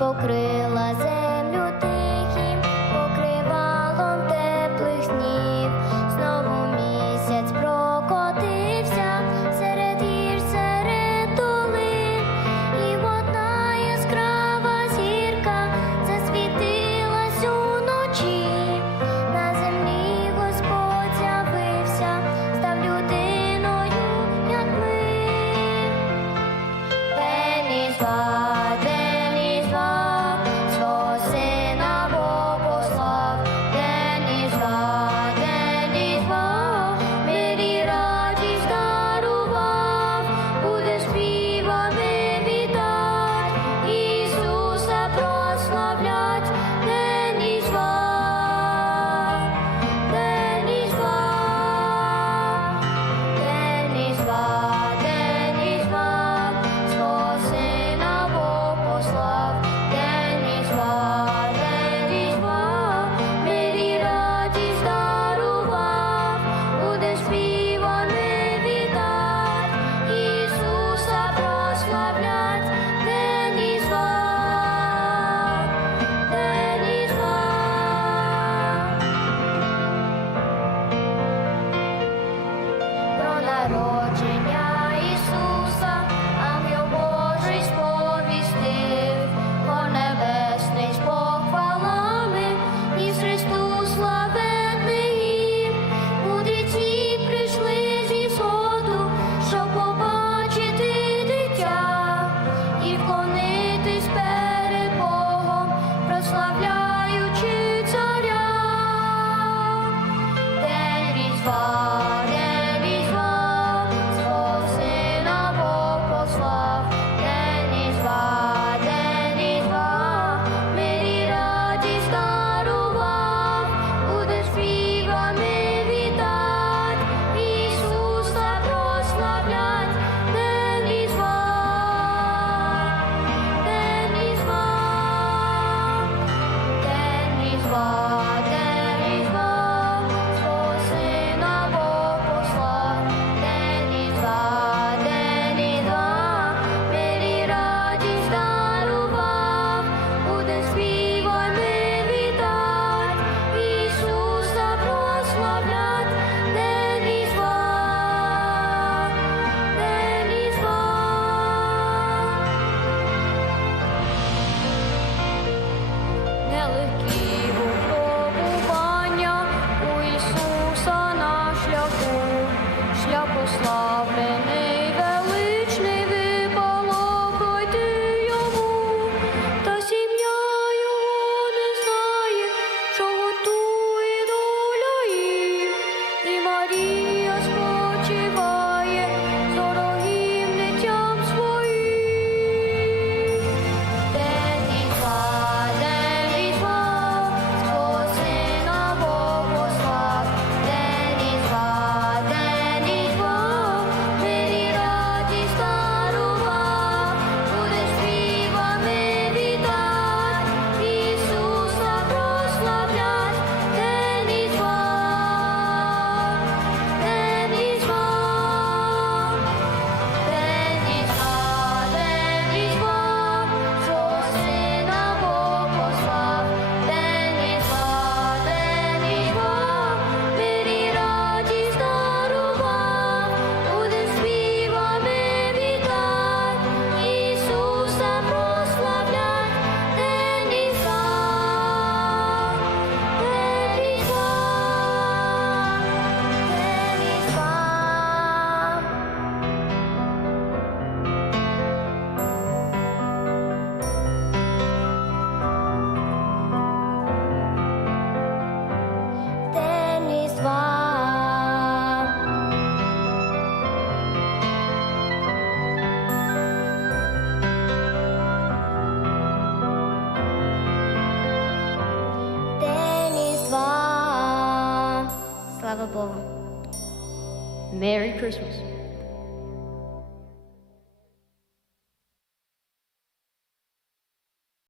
Покрила землю most lovely. lovable. Merry Christmas.